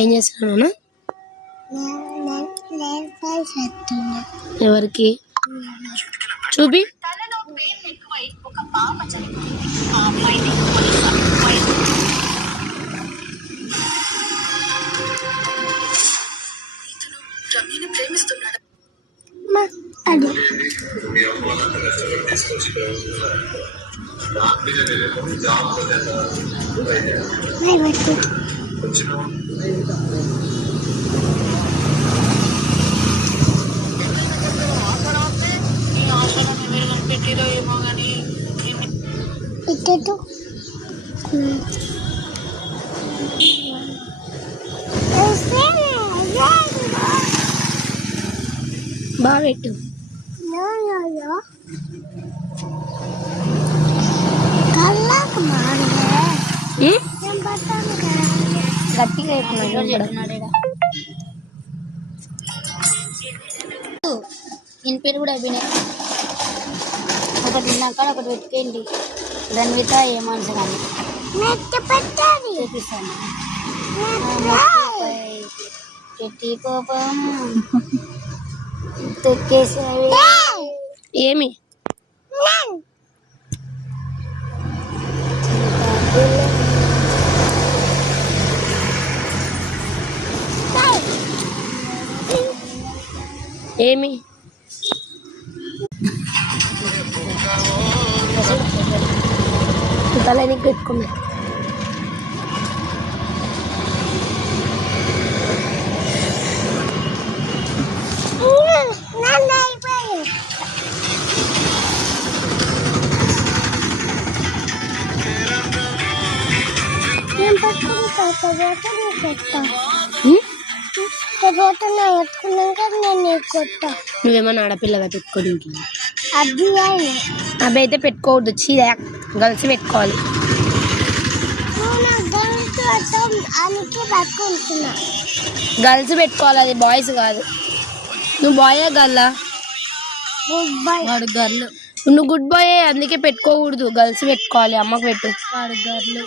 ఏం చేస్తున్నాను? ఎవరికి చూపి? ప్రేమిస్తున్నాడు. పెట్టిరో ఏమో కానీ బాగా పెట్టు. గట్టిగా దీని పేరు కూడా అయిపోయినాయి. ఒకటి తిన్నాక ఒకటి పెట్టుకోండి. దాని మీద ఏమనసు కానీ చూపిస్తాను. పెట్టి కోపం తొక్కేసావి. ఏమి ఏమి తలని పెట్టుకున్నా. నువ్వేమన్నా ఆడపిల్లగా పెట్టుకోవడానికి? అవి అయితే పెట్టుకోవద్దు, చీర గర్ల్స్ పెట్టుకోవాలి. గర్ల్స్ పెట్టుకోవాలి, అది బాయ్స్ కాదు. నువ్వు బాయే గర్లా? వాడు గర్ల్. నువ్వు గుడ్ బాయ్, అందుకే పెట్టుకోకూడదు. గర్ల్స్ పెట్టుకోవాలి. అమ్మకు పెట్టు. వాడు గర్ల్.